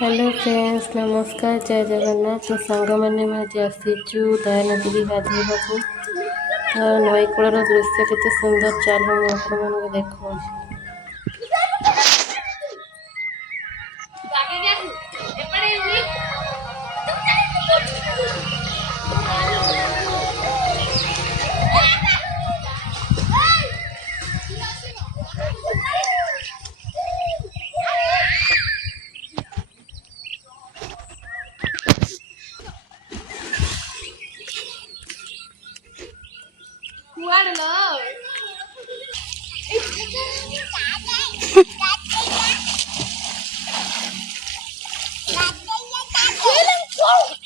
hello friends नमस्कार जय जगन्नाथ सांग मैंने आसीचु दयानदी गाधोबा तो नई कूलर दृश्य केते सुंदर चलो मुझे देखो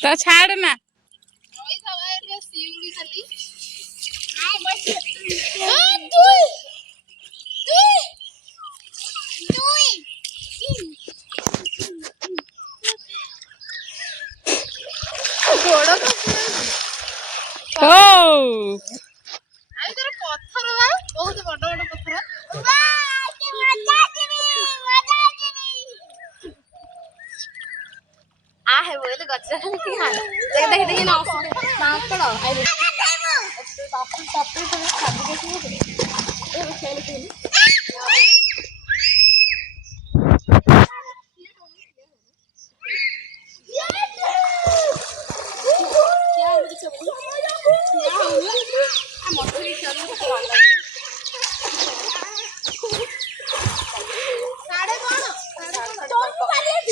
तो छाड़ ना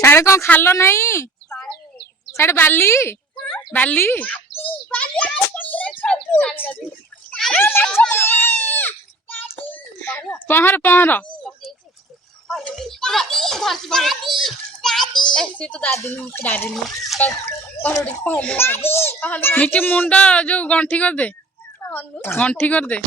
साढ़े कौन खालो नहीं साढ़े बाली बाली पहर पहर मिकी मुंड जो गंठी कर दे गंठी कर दे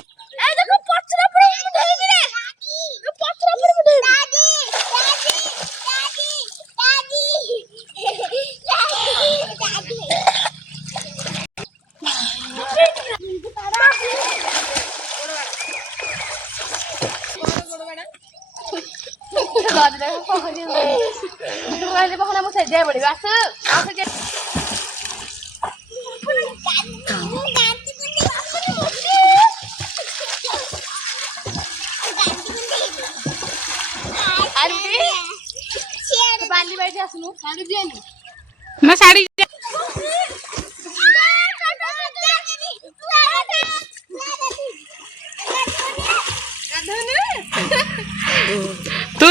ना साड़ी तू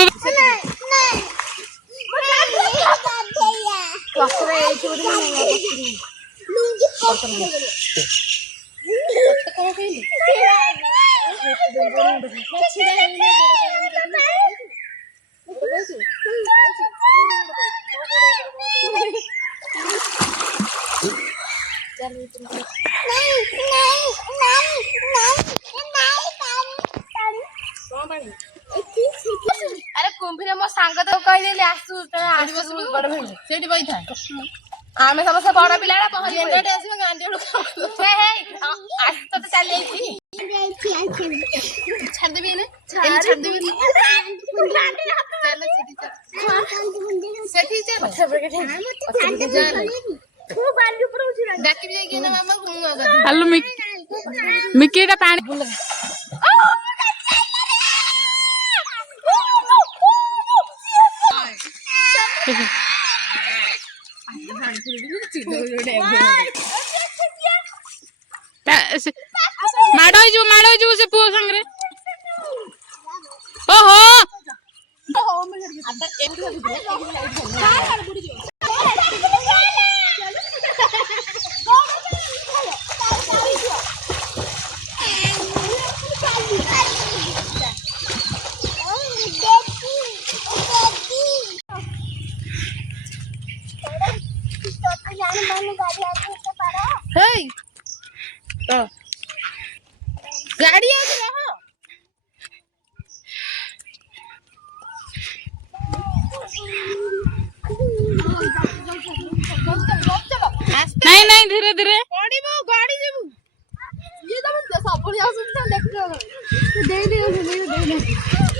अरे कुंभीर मो सांग तो कहले आसु बड़ भइल सेठी बैठा आमे समस्त बड़ पिला पहल एंडे आसी गांडी हे हे आज तो चले छी छाड़ देबी ने छाड़ देबी चल सेठी चल पत्थर पर के तू बाली ऊपर उठी डाकी जाएगी ना मामा घूमगा हेलो मिकी टा पानी माड़ से पुओ संगे ओहो गाड़ी नहीं नहीं धीरे धीरे गाड़ी जब ये तो सब सब देख दे